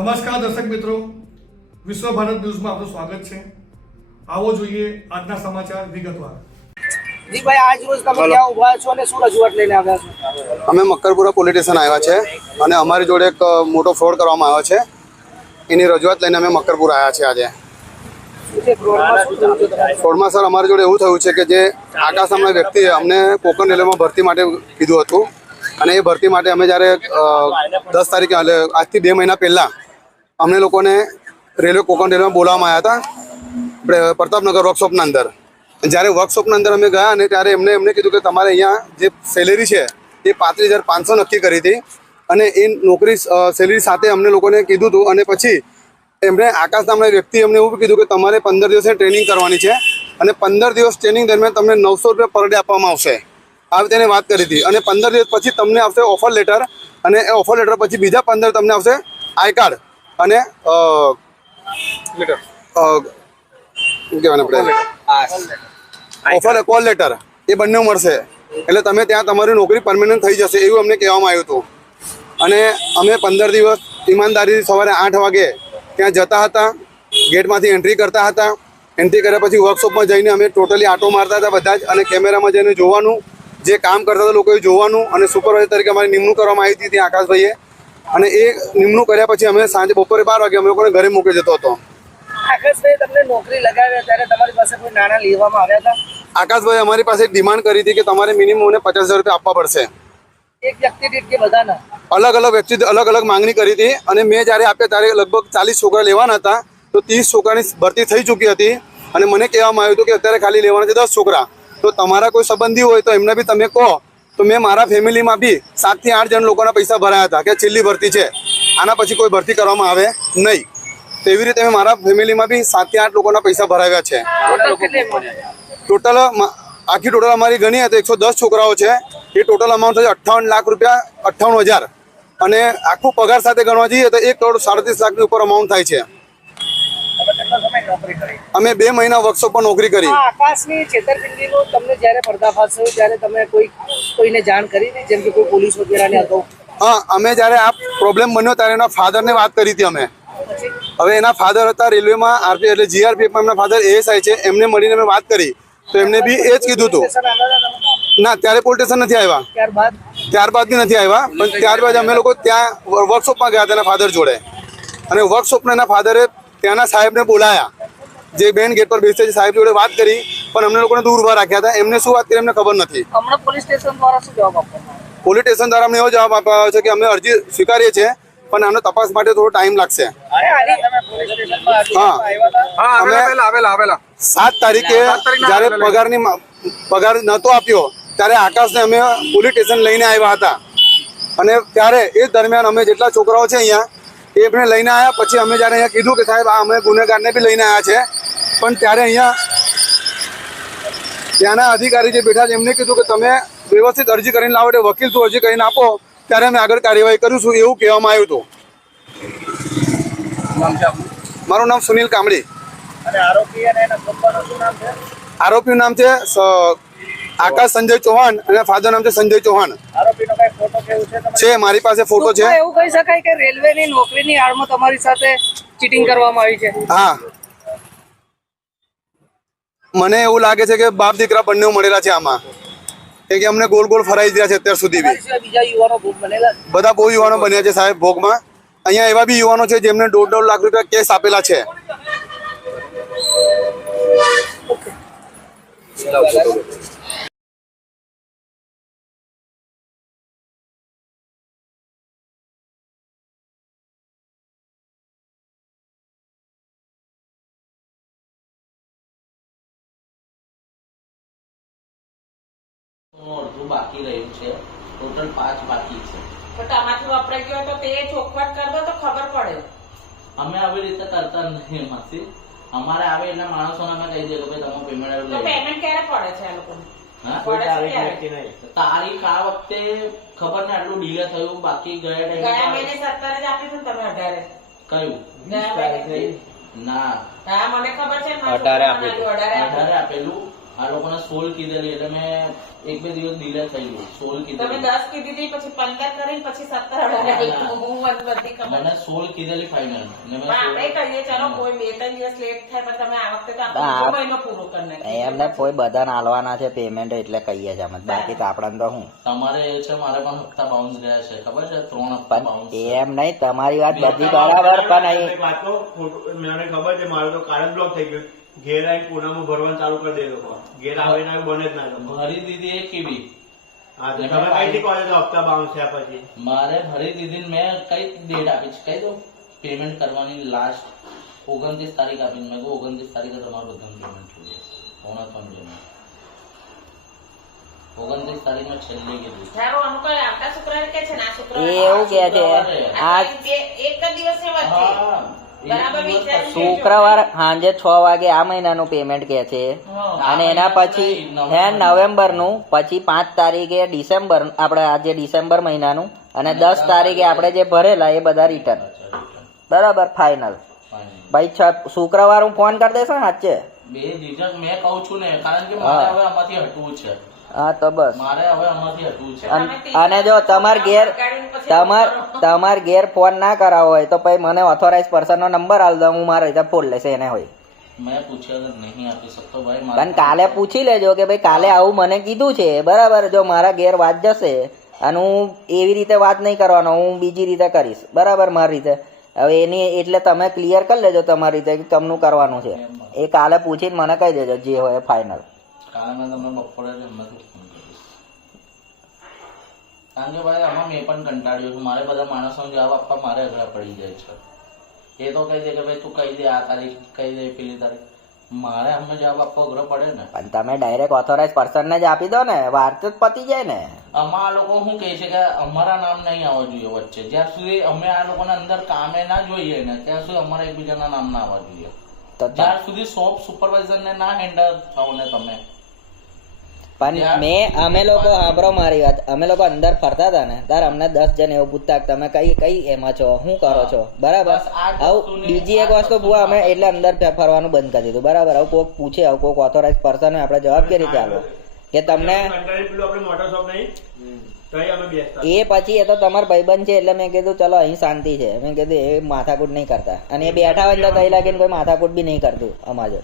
નમસ્કાર દર્શક મિત્રો, વિશ્વ ભારત ન્યૂઝમાં આપનું સ્વાગત છે। આવો જોઈએ આજના સમાચાર વિગતવાર। જી ભાઈ, આજ રોજ તમે ક્યાં ઉભા છો અને શું રજૂઆત લઈને આવ્યા છો? અમે મક્કરપુરા પોલીસ સ્ટેશન આવ્યા છે અને અમારી જોડે એક મોટો ફ્રોડ કરવામાં આવ્યો છે। એની રજૂઆત લઈને અમે મક્કરપુરા આવ્યા છે આજે। ફ્રોડમાં સર અમારી જોડે એવું થયું છે કે જે આકાશ નામના વ્યક્તિએ અમને કોકણ રેલવેમાં ભરતી માટે કીધું હતું અને એ ભરતી માટે અમે જ્યારે 10 તારીખે એટલે આજથી 2 મહિના પહેલાં અમને લોકોને રેલવે કોકણ રેલવેમાં બોલાવવામાં આવ્યા હતા આપણે પ્રતાપનગર વર્કશોપના અંદર। જ્યારે વર્કશોપના અંદર અમે ગયા ને ત્યારે એમને કીધું કે તમારે અહીંયા જે સેલેરી છે એ 35,500 નક્કી કરી હતી અને એ નોકરી સેલેરી સાથે અમને લોકોને કીધું હતું અને પછી એમણે આકાશ નામના વ્યક્તિએ અમને એવું કીધું કે તમારે 15 દિવસની ટ્રેનિંગ કરવાની છે અને 15 દિવસ ટ્રેનિંગ દરમિયાન તમને 900 રૂપિયા પર ડે આપવામાં આવશે, આવી તેને વાત કરી હતી। અને 15 દિવસ પછી તમને આવશે ઓફર લેટર અને એ ઓફર લેટર પછી બીજા 15 તમને આવશે આઈ કાર્ડ અને ઓફર કોલ લેટર, એ બંને મળશે એટલે તમે ત્યાં તમારી નોકરી પરમેનન્ટ થઈ જશે એવું અમને કહેવામાં આવ્યું હતું। અને અમે 15 દિવસ ઈમાનદારી સવારે 8 વાગે ત્યાં જતા હતા, ગેટમાંથી એન્ટ્રી કરતા હતા। એન્ટ્રી કર્યા પછી વર્કશોપમાં જઈને અમે ટોટલી આટો મારતા હતા બધા જ અને કેમેરામાં જઈને જોવાનું, જે કામ કરતા હતા લોકોએ જોવાનું અને સુપરવાઇઝર તરીકે અમારી નિમણૂક કરવામાં આવી હતી ત્યાં આકાશભાઈએ। અને એ નિમણૂક કર્યા પછી અમે સાંજે બપોરે 12 વાગે અમે લોકોને ઘરે મૂકી જતો હતો। આકાશભાઈ તમને નોકરી લગાવ્યા ત્યારે તમારી પાસે કોઈ નાણાં લેવામાં આવ્યા હતા? આકાશભાઈ અમારી પાસે ડિમાન્ડ કરી હતી કે તમારે મિનિમમ મને 50,000 રૂપિયા આપવા પડશે। એક વ્યક્તિ દીઠ કે બધાના? અલગ અલગ વ્યક્તિ અલગ અલગ માંગણી કરી હતી અને મેં જ્યારે આપ્યા ત્યારે લગભગ 40 છોકરા લેવાના હતા તો 30 છોકરાની ભરતી થઈ ચૂકી હતી અને મને કહેવામાં આવ્યું હતું કે અત્યારે ખાલી લેવાના છે 10 છોકરા। તો તમારા કોઈ સંબંધી હોય તો એમને બી તમે કહો। તો મેં મારા ફેમિલીમાં બી 7 થી 8 જણ લોકોના પૈસા ભરાયા હતા કે છેલ્લી ભરતી છે, આના પછી કોઈ ભરતી કરવામાં આવે નહીં। તેવી રીતે મેં મારા ફેમિલીમાં બી 7 થી 8 લોકોના પૈસા ભરાવ્યા છે। ટોટલ આખી ટોટલ અમારી ગણી તો 110 છોકરાઓ છે। એ ટોટલ અમાઉન્ટ છે 58 લાખ રૂપિયા 58,000 અને આખું પગાર સાથે ગણવા જઈએ તો 1,37 લાખની ઉપર અમાઉન્ટ થાય છે। અમે 2 મહિના વર્કશોપ પર નોકરી કરી। આકાશની છેતરપિંડીનો તમને જ્યારે પર્દાફાશ થયો ત્યારે તમે કોઈને જાણ કરી હતી, જેમ કે કોઈ પોલીસ વગેરેને હતો? હા, અમે જ્યારે આ પ્રોબ્લેમ બન્યો ત્યારે એના ફાધરને વાત કરી હતી અમે। હવે એના ફાધર હતા રેલવેમાં આરપી એટલે જીઆરપીએફમાં એમના ફાધર એએસઆઈ છે, એમને મળીને મેં વાત કરી તો એમને બી એ જ કીધું હતું। ના, ત્યારે પોલીસ સ્ટેશન નથી આવ્યા, ત્યારબાદ બી નથી આવ્યા, પણ ત્યારબાદ અમે લોકો ત્યાં વર્કશોપમાં ગયા હતા એના ફાધર જોડે અને વર્કશોપના એના ફાધરે ત્યાંના સાહેબને બોલાયા, જે બેન ગેટ પર બેસે છે સાહેબ જોડે વાત કરી પણ અમને લોકોને દૂર ઉભા રાખ્યા હતા। એમને શું વાત કરી એમને ખબર નથી। હમણાં પોલીસ સ્ટેશન દ્વારા શું જવાબ આપવામાં આવ્યો? પોલીસ સ્ટેશન દ્વારા અમને એવો જવાબ આપવામાં આવ્યો છે કે અમે અરજી સ્વીકારીએ છીએ પણ આનો તપાસ માટે થોડો ટાઈમ લાગશે। હા, અમે 7 તારીખે જ્યારે પગાર નહોતો આપ્યો ત્યારે આકાશને અમે પોલીસ સ્ટેશન લઈને આવ્યા હતા અને ત્યારે એ દરમિયાન અમે જેટલા છોકરાઓ છે અહીંયા એમને લઈને આવ્યા। પછી અમે જ્યારે અહીંયા કીધું કે સાહેબ આ અમે ગુનેગારને બી લઈને આવ્યા છે, પણ ત્યારે અહીંયા ત્યાંના અધિકારી જે બેઠા છે એમને કીધું કે તમે વ્યવસ્થિત અરજી કરીને લાવો એટલે વકીલ તું અરજી કરીને આપો ત્યારે અમે આગળ કાર્યવાહી કરીશું એવું કહેવામાં આવ્યું હતું। મારું નામ સુનિલ કામડી। આરોપીનું નામ છે આકાશ સંજય ચૌહાણ અને ફાધર નામ છે સંજય ચૌહાણ છે। મારી પાસે ફોટો છે। એવું કહી શકાય કે રેલવેની નોકરીની આડમાં તમારી સાથે ચીટિંગ કરવામાં આવી છે? હા, મને એવું લાગે છે કે બાપ દીકરા બંને મળેલા છે આમાં, કે અમને ગોલ ગોલ ફરાઈ રહ્યા છે અત્યાર સુધી બી। બીજા યુવાનો ભોગ બનેલા? બધા બહુ યુવાનો બન્યા છે સાહેબ ભોગમાં। અહીંયા એવા બી યુવાનો છે જેમને 1.5 લાખ રૂપિયા કેસ આપેલા છે। અડધું બાકી રહ્યું છે, ટોટલ 5 બાકી છે। પણ આમાંથી વપરાઈ ગયો તો તે ચોખવટ કરી દો તો ખબર પડે। અમે આવી રીતે કરતા નહીં માસી, અમારે આવે એટલે માણસોને અમે કહી દઈએ કે ભાઈ તમે પેમેન્ટ તો પેમેન્ટ ક્યારે પડે છે આ લોકોને? તારીખ આ વખતે ખબર ને આટલું ડીલે થયું, બાકી ગયા મહિને 17 જ આપી છે ને તમે 18? કયું? ગયા મહિને ના, હા મને ખબર છે, 18 આપેલું આ લોકોને 16 કીધેલી એટલે મેં 1-2 દિવસ ડિલે થઈ ગયું. 16 તમે કીધેલી 10 કીધી હતી, પછી 15 કરીને પછી 17 અડાડી. હું બધી ખબર. મને 16 કીધેલી ફાઇનલ અને મેં પણ આપણે 16 કહીએ ચાલો કોઈ 2-3 દિવસ લેટ થાય, પણ તમે આ વખતે તો આપણો મહિનો પૂરો કરી નાખ્યો. એમને કોઈ બધાને આલવાના છે પેમેન્ટ એટલે કહીએ છે અમે, બાકી તો આપણને તો શું. તમારે એ છે, મારે પણ હપ્તા બાઉન્સ ગયા છે, ખબર છે? 3 હપ્તા બાઉન્સ. એમ નહીં, તમારી વાત બધી બરાબર, પણ અહીં મને ખબર છે, મારું તો કાર્ડ બ્લોક થઈ ગયું. ઘેર આવીને પૂનામાં ભરવાનું ચાલુ કરી દે લોકો. ઘેર આવીને બને જ ના. ભરી દીધી એ કેવી? હા, તો તમે કઈથી કહો છો હપ્તા બાઉન્સ થયા પછી? મારે ભરી દીધી. મેં કઈ ડેટ આપી છે કહી દો. પેમેન્ટ કરવાની લાસ્ટ 29 તારીખ આપી. મેં કહું 29 તારીખે તમારું બધાનું પેમેન્ટ થઈ જશે. 29 તારીખમાં છેલ્લી કીધું. સારું, આનું કોઈ આવતા શુક્રવારે કે છે ને આ એ શુક્રવારે એવું કે છે આ એક જ દિવસની વચ્ચે હા, બરાબર વિચારી લેજો. શુક્રવાર સાંજે 6 વાગે આ મહિનાનું પેમેન્ટ કે છે, અને એના પછી હે નવેમ્બર નું, પછી 5 તારીખે ડિસેમ્બર, આપણે આજે ડિસેમ્બર મહિનાનું, અને 10 તારીખે આપણે જે ભરેલા એ બધા રિટર્ન. બરાબર, ફાઇનલ. ભાઈ શુક્રવાર હું ફોન કરી દઈશ ને સાચે. બે જીજક મેં કહું છું ને, કારણ કે મારે હવે આમાંથી હટવું છે. હા તો બસ. મારે હવે આમાંથી હટવું છે. અને જો તમાર ઘેર ફોન ના કરાવો હોય તો પછી મને ઓથોરાઇઝ પર્સન નો નંબર આલ દો, હું મારા રીતે ફોન લેશે એને હોય. મેં પૂછ્યા વગર નહીં આપી શકતો ભાઈ. પણ કાલે પૂછી લેજો કે ભાઈ કાલે આવું મને કીધું છે, બરાબર. જો મારા ઘેર વાત જશે અને હું એવી રીતે વાત નહીં કરવાનો, હું બીજી રીતે કરીશ, બરાબર, મારી રીતે. હવે એની એટલે તમે ક્લિયર કરી લેજો તમારી રીતે કે કમનું કરવાનું છે. એ કાલે પૂછીને મને કહી દેજો જે હોય ફાઇનલ. કાલે મેં તમને બપોરે જ હમણાં ફોન કરીશ. કારણ કે ભાઈ આમાં મેં પણ કંટાળ્યો છું. મારે બધા માણસોને જવાબ આપવા મારે અઘરા પડી જાય છે. એ તો કહી દે કે ભાઈ તું કહી દે આ તારીખ, કહી દે પેલી તારીખ. મારે આમાં જવાબ આપવો અઘરો પડે ને. પણ તમે ડાયરેક્ટ ઓથોરાઇઝ પર્સનને જ આપી દો ને, વાર તો પતી જાય ને. આમાં આ લોકો શું કહે છે કે અમારા નામ નહીં આવવા જોઈએ વચ્ચે. જ્યાં સુધી અમે આ લોકોને અંદર કામે ના જોઈએ ને ત્યાં સુધી અમારા એકબીજાના નામ ના આવવા જોઈએ. તો જ્યાં સુધી શોપ સુપરવાઇઝર ને ના હેન્ડલ થાવ ને તમે. પણ અમે લોકો સાંભળો મારી વાત, અમે લોકો અંદર ફરતા હતા ને ત્યારે અમને 10 જણ એવું પૂછતા કે તમે કઈ એમાં છો, શું કરો છો, બરાબર. આવું બીજી એક વસ્તુ ભૂવા, અમે એટલે અંદર ફરવાનું બંધ કરી દીધું, બરાબર. આવું કોઈક પૂછે, આવું કોઈક ઓથોરાઇઝ પર્સન હોય, આપણે જવાબ કેવી રીતે આપવો કે તમને એ પછી એ તો તમારા ભાઈબંધ છે એટલે મેં કીધું ચલો અહીં શાંતિ છે, મેં કીધું એ માથાકૂટ નહીં કરતા. અને એ બેઠા હોય એટલે કઈ લાગીને કોઈ માથાકૂટ બી નહીં કરતું અમારે.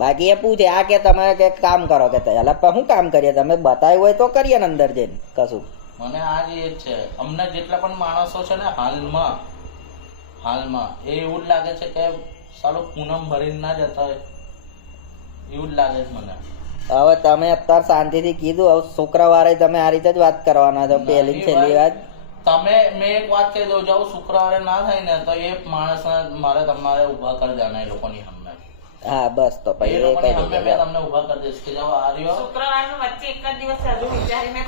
બાકી એ પૂછે આ કે તમે કે કામ કરો કે એટલે શું કામ કરીએ, તમે બતાવ્યું હોય તો કરીએ ને અંદર જઈને કશું. મને આ જ એ છે, અમને જેટલા પણ માણસો છે ને હાલમાં એ એવું જ લાગે છે કે સાલો પૂનમ ભરીને ના જતા હોય એવું જ લાગે છે મને. હવે તમે અત્યારે શાંતિથી કીધું, હવે શુક્રવારે તમે આ રીતે જ વાત કરવાના છો, પહેલી છેલ્લી વાત. તમે મેં એક વાત કહી દઉં, જો શુક્રવારે ના થાય ને તો એ માણસ મારે તમારે ઉભા કરી દેવાના એ લોકોની સામે. હા બસ, તો પછી એ કહી દેજો. તમને ઉભા કરી દઈશ કે જાઓ આ રહ્યો શુક્રવારનું વચ્ચે એક જ દિવસ હજુ વિચારીને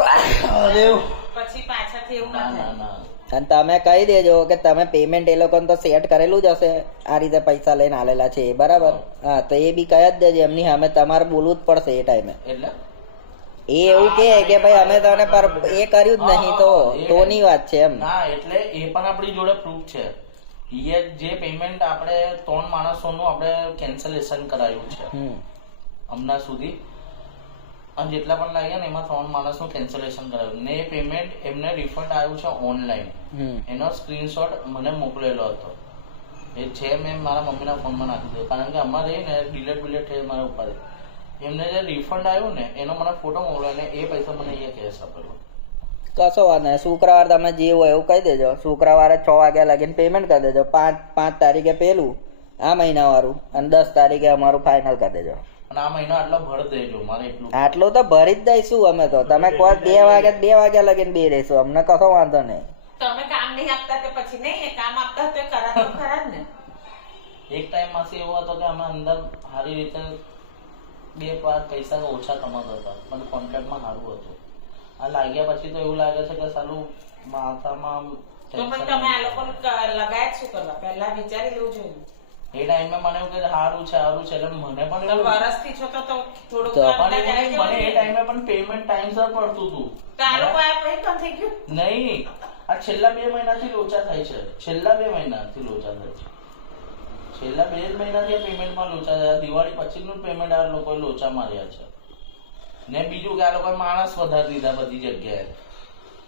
પછી પાછળથી એવું ના થાય. અને તમે કહી દેજો કે તમે પેમેન્ટ એ લોકોને તો સેટ કરેલું જ હશે, આ રીતે પૈસા લઈને આલેલા છે, બરાબર. હા, તો એ બી કહી જ દેજો એમની સામે, તમારે બોલવું જ પડશે એ ટાઈમે. એટલે એ એવું કે ભાઈ અમે તને એ કર્યું જ નહીં તો ની વાત છે એમ. ના, એટલે એ પણ આપણી જોડે પ્રૂફ છે. એ જે પેમેન્ટ આપણે 3 માણસોનું આપણે કેન્સલેશન કરાયું છે હમણાં સુધી, અને જેટલા પણ લાગ્યા ને એમાં 3 માણસનું કેન્સલેશન કરાયું ને એ પેમેન્ટ એમને રિફંડ આવ્યું છે ઓનલાઈન. એનો સ્ક્રીનશોટ મને મોકલેલો હતો. એ છે મેં મારા મમ્મીના ફોનમાં નાખી દીધો, કારણ કે અમારે ને ડિલેટ થઈ મારા ઉપર. એમને જે રિફંડ આવ્યું ને એનો મને ફોટો મોકલ્યો ને એ પૈસા મને અહીંયા કેશ આપેલો. કશો વાત નહીં, શુક્રવાર તમે જે હોય એવું કહી દેજો. શુક્રવારે 6 વાગ્યા લાગીને પેમેન્ટ કરી દેજો. 5 તારીખે પેલું આ મહિના વાળું અને 10 તારીખે અમારું ફાઇનલ કરી દેજો. અને આ મહિનો આટલો ભર દેજો મારે એટલું. આટલું તો ભરી જ દઈશું અમે તો. તમે કોઈ 2 વાગ્યા લગીને બે રહીશું, અમને કશો વાંધો નહીં. તમે કામ નહીં આપતા કે પછી નહીં કામ આપતા તો ખરા જ ને. એક ટાઈમ માં એવો હતો કે અમે અંદર સારી રીતે 2 પૈસા ઓછા કમાતા હતા, પણ કોન્ટ્રાક્ટમાં સારું હતું. આ લાગ્યા પછી તો એવું લાગે છે કે સાલું માથામાં. તો પણ તમે આ લોકો લગાય શું કરવા, પહેલા વિચારી લેવું જોઈએ. એ ટાઈમે મને એવું કે સારું છે એટલે મને પણ વરસથી છો તો થોડુંક મને એ ટાઈમે પણ પેમેન્ટ ટાઈમસર પડતું હતું. તો આ લોકો આ પણ થઈ ગયું નહીં, આ છેલ્લા 2 મહિનાથી લોચા થાય છે. છેલ્લા 2 મહિનાથી લોચા થાય છે. છેલ્લા 2 મહિનાથી પેમેન્ટમાં લોચા થયા. દિવાળી પછીનું પેમેન્ટ આ લોકોએ લોચા માર્યા છે. ને બીજું કે આ લોકોએ માણસ વધારી દીધા બધી જગ્યાએ.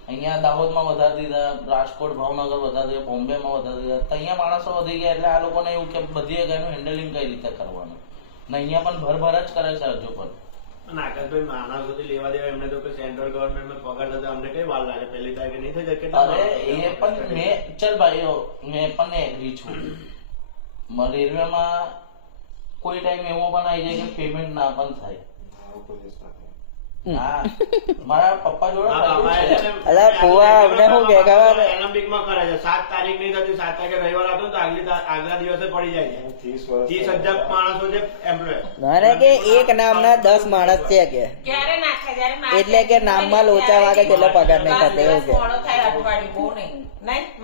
અહીંયા દાહોદમાં વધારી દીધા, રાજકોટ ભાવનગર વધારી દીધા, બોમ્બેમાં વધારી દીધા. તો અહીંયા માણસો વધી ગયા એટલે આ લોકોને એવું કે બધી જગ્યાનું હેન્ડલિંગ કઈ રીતે કરવાનું. ને અહીંયા પણ ભરભર જ કરે છે હજુ પણ. આકાશભાઈ માણસોથી લેવા દેવા એમને તો કે સેન્ટ્રલ ગવર્મેન્ટમાં પગાર થતા અમને કઈ વાર લાગે, પહેલી તારીખે નહીં થઈ જાય. અરે એ પણ ચલ ભાઈઓ મેં પણ એગ્રી છું. રેલવેમાં કોઈ ટાઈમ એવો પણ આવી જાય કે પેમેન્ટ ના પણ થાય. હા મારા પપ્પા જોડે અલા ફુવા અમને શું કે ખબર એલેમ્બિકમાં કરે છે 7 તારીખ નહીં થતી, 7 તારીખે રવિવાર હતો તો આગલા દિવસે પડી જાય છે. 30,000 માણસો છે એમ્પ્લોય. મને કે એક નામના 10 માણસ છે કે ક્યારે નાખે જ્યારે માર્ચ એટલે કે નામમાં લોચા વાગે તેટલો પગાર નહીં થતો એવું કે મોડો થાય અઠવાડિયું બહુ નહીં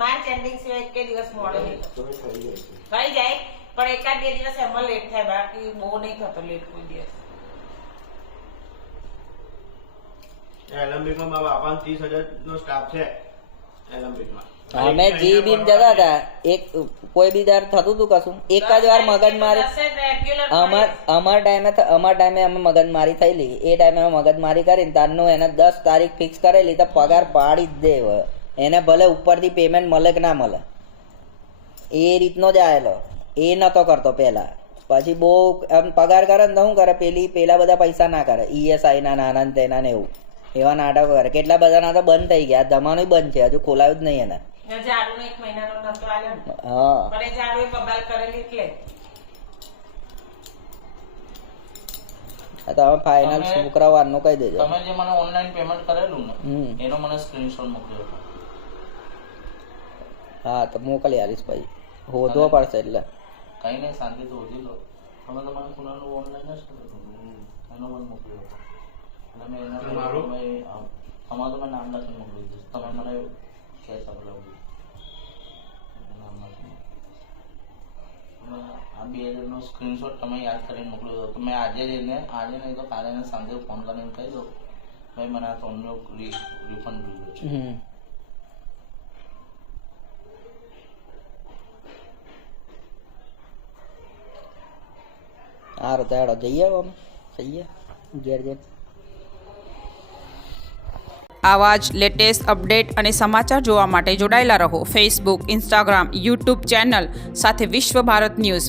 માર્ચ એન્ડિંગ સિવાય એક દિવસ મોડો નહીં થતો. થઈ જાય પણ એકાદ બે દિવસ એમાં લેટ થાય, બાકી બહુ નહીં થતો લેટ કોઈ દિવસ. એલેમ્બિકમાં મારા બાપાનો 30,000 નો સ્ટાફ છે એલેમ્બિકમાં. અમે જી બીમ જતા હતા, એક કોઈ બી દર થતું હતું કશું, એક જ વાર મગજમારી અમાર ટાઈમે અમે મગજમારી થયેલી. એ ટાઈમે અમે મગજમારી કરીને તારનું એને 10 તારીખ ફિક્સ કરેલી તો પગાર પાડી જ દે. એને ભલે ઉપરથી પેમેન્ટ મળે કે ના મળે, એ રીતનો જ આવેલો. એ નતો કરતો પેલા. પછી બહુ પગાર કરે ને તો શું કરે, પેલા બધા પૈસા ના કરે, ESI ના નાના ને તેના ને એવું એવા નાટકો કરે. કેટલા બધા ના તો બંધ થઈ ગયા, દમાનું બંધ છે, હજુ ખોલાયું જ નહીં એને. ઝાડુનો 1 મહિનાનો નતો આલ્યો ને. હા પણ એ ઝાડુ એ બબાલ કરેલી એટલે તમે ફાઇનલ શુક્રવારનું કહી દેજો. તમે જે મને ઓનલાઈન પેમેન્ટ કરેલું ને એનો મને સ્ક્રીનશોટ મોકલ્યો હતો. હા તો મોકલી આવીશ ભાઈ, હોદવો પડશે એટલે કઈ નહીં શાંતિથી હોદી લો. તમે તમારે ખુનાનું ઓનલાઈન જ કરેલું એનો મને મોકલ્યો હતો. એટલે મેં એના તમારું તો મેં નામ લખીને મોકલી દીધું. તમે મને કેશ આપેલું નામ લખીને આ 2000 નો સ્ક્રીનશોટ તમે યાદ કરીને મોકલ્યો હતો. તો મેં આજે નહીં તો કાલે એને સાંજે ફોન કરીને કહી દો ભાઈ મને આ 3નો રિફંડ જોઈએ છે. સારું તો હેડો જઈએ અમે જઈએ ઘેર જઈએ. આવા જ લેટેસ્ટ અપડેટ અને સમાચાર જોવા માટે જોડાયેલા રહો ફેસબુક, ઇન્સ્ટાગ્રામ, યુટ્યુબ ચેનલ સાથે વિશ્વ ભારત ન્યૂઝ.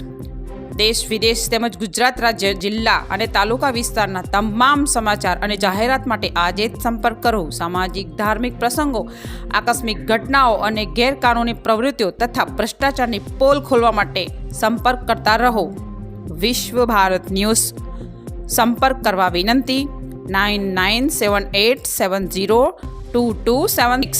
દેશ વિદેશ તેમજ ગુજરાત રાજ્ય, જિલ્લા અને તાલુકા વિસ્તારના તમામ સમાચાર અને જાહેરાત માટે આજે જ સંપર્ક કરો. સામાજિક ધાર્મિક પ્રસંગો, આકસ્મિક ઘટનાઓ અને ગેરકાનૂની પ્રવૃત્તિઓ તથા ભ્રષ્ટાચારની પોલ ખોલવા માટે સંપર્ક કરતા રહો. વિશ્વ ભારત ન્યૂઝ. સંપર્ક કરવા વિનંતી 9978702276.